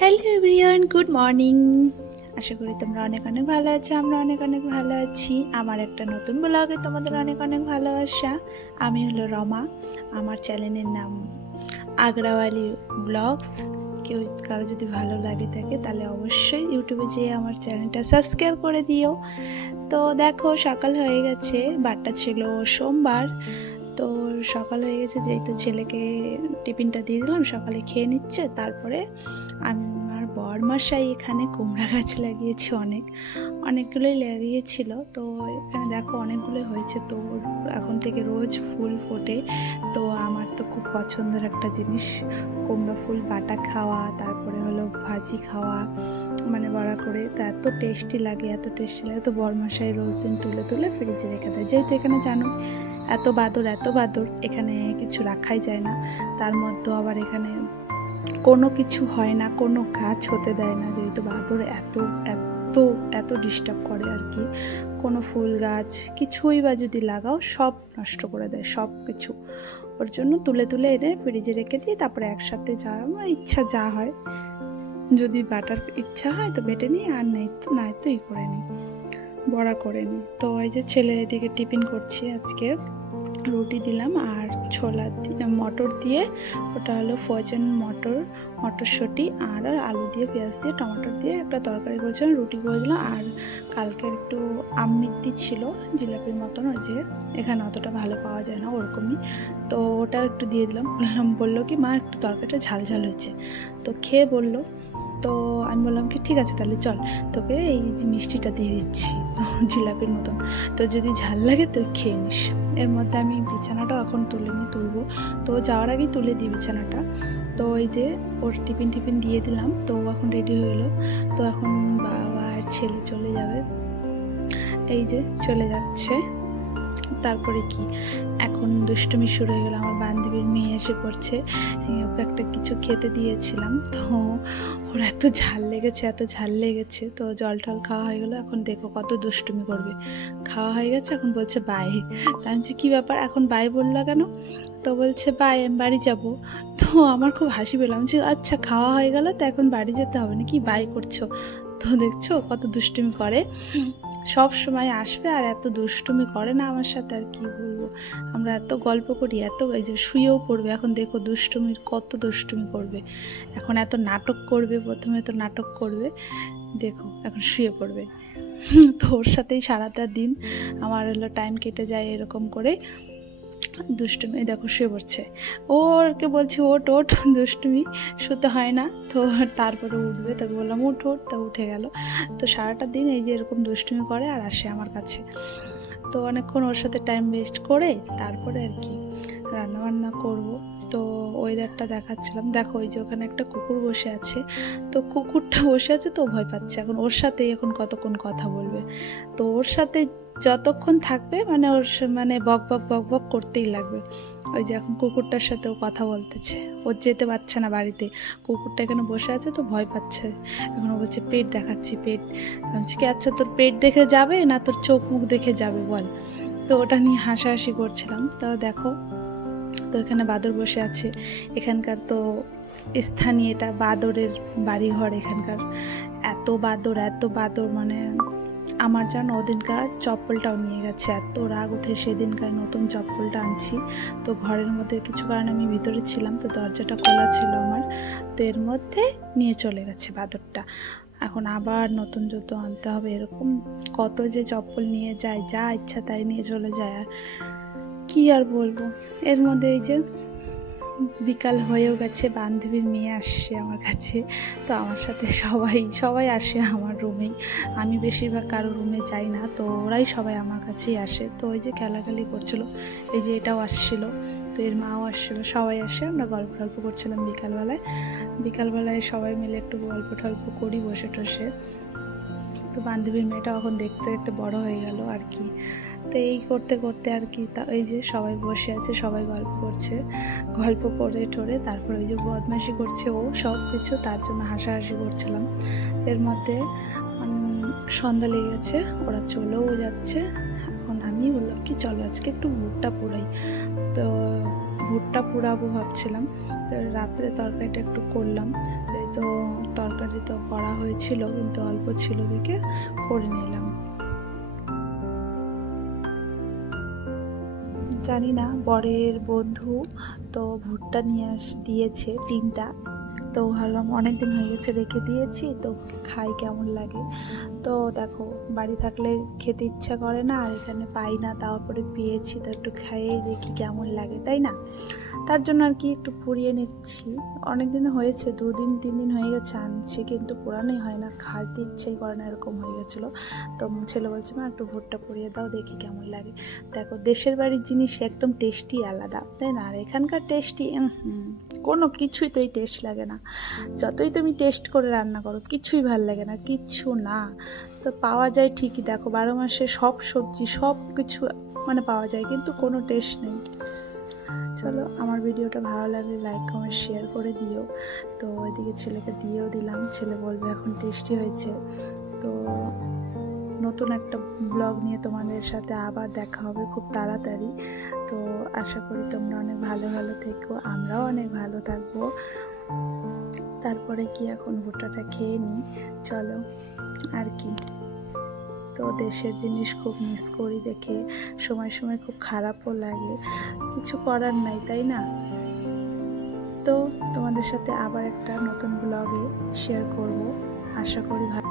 Hello everyone, good morning. আশা করি তোমরা অনেক অনেক ভালো আছো। আমরা অনেক অনেক ভালো আছি। আমার একটা নতুন ব্লগে তোমাদের অনেক অনেক ভালোবাসা। আমি হলো রমা। আমার চ্যানেলের নাম আগ্রাওয়ালি ব্লগস। কেউ কারো যদি ভালো লাগে থাকে তাহলে অবশ্যই ইউটিউবে যেয়ে আমার চ্যানেলটা সাবস্ক্রাইব করে দিও। তো দেখো, সকাল হয়ে গেছে, বারটা ছিল সোমবার। তো সকাল হয়ে গেছে, যেহেতু ছেলেকে টিফিনটা দিয়ে দিলাম, সকালে খেয়ে নিচ্ছে। তারপরে আমার বরমশাই এখানে কুমড়া গাছ লাগিয়েছে, অনেকগুলোই লাগিয়েছিল। তো এখানে দেখো অনেকগুলো হয়েছে। তো এখন থেকে রোজ ফুল ফোটে। তো আমার তো খুব পছন্দের একটা জিনিস কুমড়ো ফুল বাটা খাওয়া, তারপরে হলো ভাজি খাওয়া, মানে বড়া করে। তো এত টেস্টি লাগে, এত টেস্টি লাগে। তো বরমশাই রোজ দিন তুলে তুলে ফ্রিজে রেখে দেয়। যেহেতু এখানে জানো এত বাদর, এখানে কিছু রাখাই যায় না। তার মধ্যে আবার এখানে কোনো কিছু হয় না, কোনো গাছ হতে দেয় না, যেহেতু বাদর এত এত এত ডিস্টার্ব করে আর কি। কোনো ফুল গাছ কিছুই বা যদি লাগাও সব নষ্ট করে দেয়, সব কিছু। ওর জন্য তুলে তুলে এনে ফ্রিজে রেখে দিই। তারপরে একসাথে যা ইচ্ছা যা হয়, যদি বাটার ইচ্ছা হয় তো বেটে নিই, আর নাই তো করে নিই, বড়া করে নিই। তো এই যে ছেলের এদিকে টিফিন করছি আজকে। রুটি দিলাম আর ছোলা মটর দিয়ে, ওটা হলো ফ্রোজেন মটরশুঁটি আর আলু দিয়ে, পেঁয়াজ দিয়ে, টমেটো দিয়ে একটা তরকারি করেছিলাম, রুটি করে দিলাম। আর কালকের একটু আমমিত্তি ছিল, জিলাপির মতন, ওই যে এখানে অতটা ভালো পাওয়া যায় না ওরকমই। তো ওটা একটু দিয়ে দিলাম। বললো কি মা একটু তরকারিটা ঝাল ঝাল হয়েছে। তো খেয়ে বললো। তো আমি বললাম কি ঠিক আছে তাহলে চল, তোকে এই মিষ্টিটা দিয়ে দিচ্ছি, জিলাপির মতন। তো যদি ঝাল লাগে তুই খেয়ে নিস। এর মধ্যে আমি বিছানাটাও এখন তুলবো। তো যাওয়ার আগেই তুলে দিই বিছানাটা। তো এই যে ওর টিফিন দিয়ে দিলাম। তো ও এখন রেডি হয়ে এলো। তো এখন বাবা আর ছেলে চলে যাবে, এই যে চলে যাচ্ছে। তারপরে কি, এখন দুষ্টুমি শুরু হয়ে গেলো। আমার বান্ধবীর মেয়ে এসে পড়ছে, ওকে একটা কিছু খেতে দিয়েছিলাম। তো ওর এত ঝাল লেগেছে। তো জল টল খাওয়া হয়ে গেলো। এখন দেখো কত দুষ্টুমি করবে। খাওয়া হয়ে গেছে, এখন বলছে বাই। তা আমি কী ব্যাপার, এখন বাই বললো কেন? তো বলছে বাই, আমি বাড়ি যাব। তো আমার খুব হাসি পেলাম যে আচ্ছা খাওয়া হয়ে গেল, তো এখন বাড়ি যেতে হবে নাকি, বাই করছো? তো দেখছো কত দুষ্টুমি করে। সব সময় আসবে আর এত দুষ্টুমি করে না আমার সাথে, আর কি বলবো। আমরা এত গল্প করি, এত, এই যে শুয়েও পড়বে এখন, দেখো কত দুষ্টুমি করবে। এখন এত নাটক করবে, প্রথমে তো নাটক করবে, দেখো এখন শুয়ে পড়বে। তো ওর সাথেই সারাটা দিন আমার হলো টাইম কেটে যায় এরকম করে। দুষ্টুমি, দেখো শুয়ে পড়ছে। ওরকে বলছি ওঠ, দুষ্টুমি, শুতে হয় না। তো তারপরে উঠবে, তাকে বললাম উঠ, তা উঠে গেল। তো সারাটা দিন এই যে এরকম দুষ্টুমি করে আর আসে আমার কাছে। তো অনেকক্ষণ ওর সাথে টাইম ওয়েস্ট করে তারপরে আর কি রান্নাবান্না করব। তো ওয়েদারটা দেখাচ্ছিলাম, দেখো ওই যে ওখানে একটা কুকুর বসে আছে। তো কুকুরটা বসে আছে, তো ভয় পাচ্ছে। এখন ওর সাথেই এখন কতক্ষণ কথা বলবে। তো ওর সাথে যতক্ষণ থাকবে মানে মানে বক বক করতেই লাগবে। ওই যে এখন কুকুরটার সাথেও কথা বলতেছে, ও যেতে পারছে না বাড়িতে। কুকুরটা এখানে বসে আছে, তো ভয় পাচ্ছে। এখন ও বলছে পেট দেখাচ্ছি, পেট। বলছি কি আচ্ছা তোর পেট দেখে যাবে না তোর চোখ মুখ দেখে যাবে বল? তো ওটা নিয়ে হাসাহাসি করছিলাম। তো দেখো, তো এখানে বাদর বসে আছে। এখানকার তো স্থানীয়, এটা বাদরের বাড়িঘর এখানকার। এত বাদর মানে আমার যেন ওদিনকার চপ্পলটাও নিয়ে গেছে, এত রাগ উঠে সেদিনকার নতুন চপ্পলটা আনছি। তো ঘরের মধ্যে কিছু কারণে আমি ভিতরে ছিলাম, তো দরজাটা খোলা ছিল আমার। তো এর মধ্যে নিয়ে চলে গেছে বাদরটা। এখন আবার নতুন জুতো আনতে হবে, এরকম কত যে চপ্পল নিয়ে যায়, যা ইচ্ছা তাই নিয়ে চলে যায়। আর কি আর বলবো। এর মধ্যে এই যে বিকাল হয়েও গেছে, বান্ধবীর মেয়ে আসছে আমার কাছে। তো আমার সাথে সবাই আসে আমার রুমেই। আমি বেশিরভাগ কারো রুমে যাই না, তো ওরাই সবাই আমার কাছেই আসে। তো ওই যে খেলাখেলি করছিল, এই যে এটাও আসছিল, তো এর মাও আসছিলো, সবাই আসে। আমরা গল্প করছিলাম বিকালবেলায় সবাই মিলে একটু গল্প টল্প করি বসে টসে। তো বান্ধবীর মেয়েটা এখন দেখতে দেখতে বড় হয়ে গেল আর কি। তো এই করতে করতে আর কি, তা এই যে সবাই বসে আছে, সবাই গল্প করছে, গল্প করে ঠোরে। তারপর ওই যে বদমাশি করছে ও সব কিছু, তার জন্য হাসাহাসি করছিলাম। এর মধ্যে সন্ধ্যা লেগে গেছে, ওরা চলেও যাচ্ছে। এখন আমি বললাম কি চলো আজকে একটু ভুট্টা পোড়াই। তো ভুট্টা পোড়াবো ভাবছিলাম। তো রাত্রে তরকারিটা একটু করলাম। তো তরকারি তো করা হয়েছিল, কিন্তু অল্প ছিল দেখে করে নিলাম। জানি না, বরের বন্ধু তো ভুট্টা নিয়ে দিয়েছে 3টা। তো ভাবলাম অনেকদিন হয়ে গেছে রেখে দিয়েছি, তো খাই কেমন লাগে। তো দেখো, বাড়ি থাকলে খেতে ইচ্ছা করে না, আর এখানে পাই না, তারপরে পেয়েছি তো একটু খেয়েই দেখি কেমন লাগে, তাই না? তার জন্য আর কি একটু পুড়িয়ে নিচ্ছি। অনেক দিন হয়েছে, 2-3 দিন হয়ে গেছে আনছি, কিন্তু পুরানোই হয় না, খাইতে ইচ্ছাই করে না, এরকম হয়ে গেছিলো। তো ছেলে বলছে, মা একটু ভুট্টা পুড়িয়ে দাও, দেখি কেমন লাগে। দেখো, দেশের বাড়ির জিনিস একদম টেস্টি আলাদা, তাই না? আর এখানকার টেস্টি কোনো কিছুইতেই টেস্ট লাগে না। যতই তুমি টেস্ট করে রান্না করো, কিছুই ভাল লাগে না, কিচ্ছু না। তো পাওয়া যায় ঠিকই, দেখো 12 মাসে সব সবজি সব কিছু মানে পাওয়া যায়, কিন্তু কোনো টেস্ট নেই। চলো, আমার ভিডিওটা ভালো লাগলে লাইক কমেন্ট শেয়ার করে দিও। তো ওইদিকে ছেলেকে দিয়েও দিলাম, ছেলে বলবে এখন টেস্টি হয়েছে। তো নতুন একটা ব্লগ নিয়ে তোমাদের সাথে আবার দেখা হবে খুব তাড়াতাড়ি। তো আশা করি তোমরা অনেক ভালো ভালো থেকো, আমরাও অনেক ভালো থাকবো। তারপরে কি, এখন ভুট্টাটা খেয়ে নিই, চলো। আর কি, তো দেশের জিনিস খুব মিস করি দেখে সময় সময় খুব খারাপও লাগে, কিছু করার নাই, তাই না? তো তোমাদের সাথে আবার একটা নতুন ব্লগে শেয়ার করব, আশা করি ভালো।